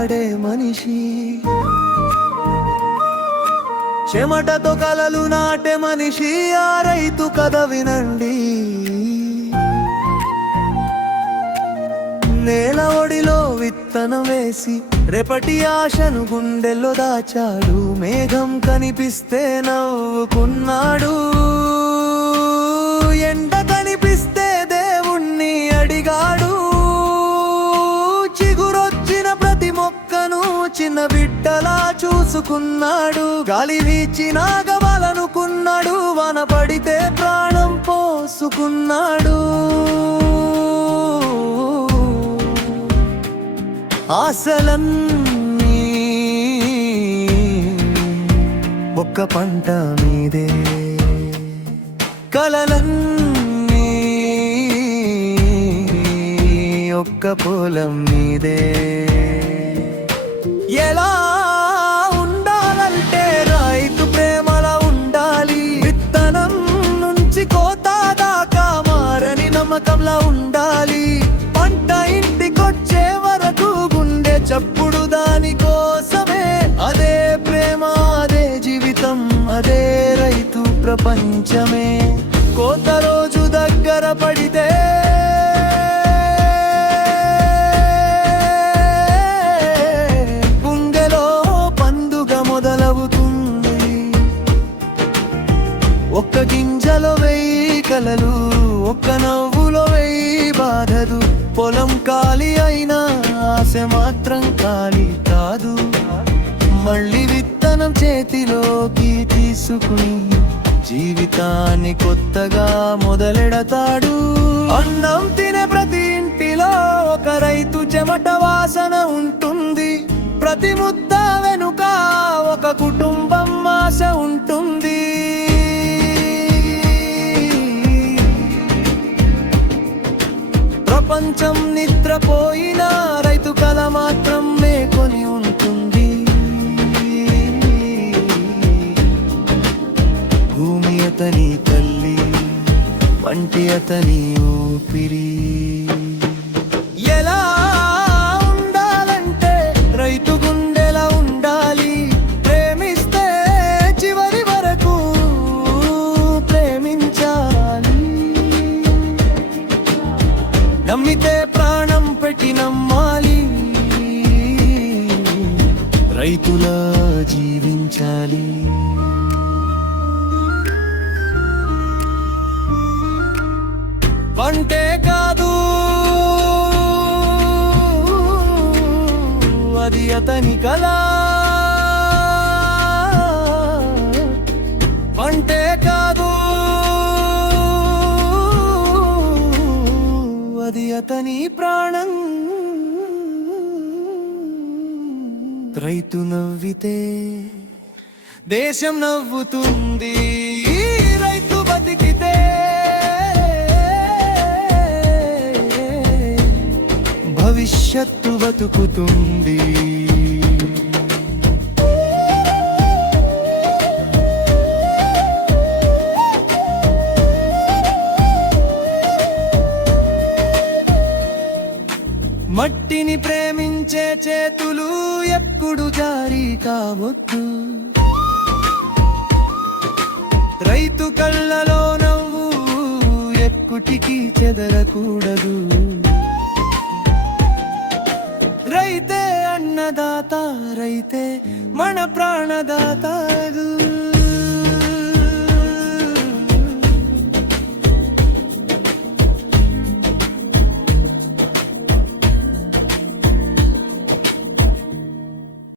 పోరాడే మనిషి, చెమటతో కలలు నాటే మనిషి, ఆ రైతు కథ వినండి. నేల ఒడిలో విత్తనం వేసి రేపటి ఆశను గుండెల్లో దాచాడు. మేఘం కనిపిస్తే నవ్వుకున్నాడు, ఎండ కనిపిస్తే దేవుణ్ణి అడిగాడు. చిగురొచ్చిన ప్రతి మొక్కను చిన్న బిడ్డలా చూసుకున్నాడు. గాలి వీచినా గవాలనుకున్నాడు, వాన పడితే ప్రాణం పోసుకున్నాడు. ఆశలన్నీ ఒక్క పంట మీదే, కలలన్నీ ఒక్క పొలం మీదే. ఎలా ఉండాలంటే రైతు ప్రేమలా ఉండాలి, విత్తనం నుంచి కోత దాకా మారని నమ్మకంలా ఉండాలి. పంట ఇంటికొచ్చే వరకు గుండె చప్పుడు దాని కోసమే, అదే ప్రేమ, అదే జీవితం, అదే రైతు ప్రపంచమే. కోత రోజు దగ్గర పడితే గుండెలో పండుగ మొదలవుతుంది. ఒక్క గింజలో వెయ్యి కలలు, ఒక్క నవ్వులో వెయ్యి బాధలు. పొలం ఖాళీ అయినా ఆశ మాత్రం ఖాళీ కాదు. మళ్ళీ విత్తనం చేతిలోకి తీసుకుని జీవితాన్ని కొత్తగా మొదలెడతాడు. అన్నం తినే ప్రతి ఇంటిలో ఒక రైతు చెమట వాసన ఉంటుంది. ప్రతి ముద్ద వెనుక ఒక కుటుంబం ఆశ ఉంటుంది. ప్రపంచం నిద్రపోయినా రైతు కల మాత్రం మేకొని ఉంటుంది. భూమి అతని తల్లి, వంటి అతని ఊపిరి. ఎలా ఉండాలంటే రైతు గుండెలా ఉండాలి, ప్రేమిస్తే చివరి వరకు ప్రేమించాలి. నమ్మితే ప్రాణం పెట్టి నమ్మాలి, రైతులా జీవించాలి. పంటే కాదు అది అతని కల, పంటే కాదు అది అతని ప్రాణం. రైతు నవ్వితే దేశం నవ్వుతుంది, రైతు బతికితే భవిష్యత్తు బతుకుతుంది. మట్టిని ప్రేమించే చేతులు ఎప్పుడు జారీ కావద్దు. రైతు కళ్ళలో నవ్వు ఎప్పుటికి చెదరకూడదు. రైతే అన్నదాత, రైతే మన ప్రాణదాత.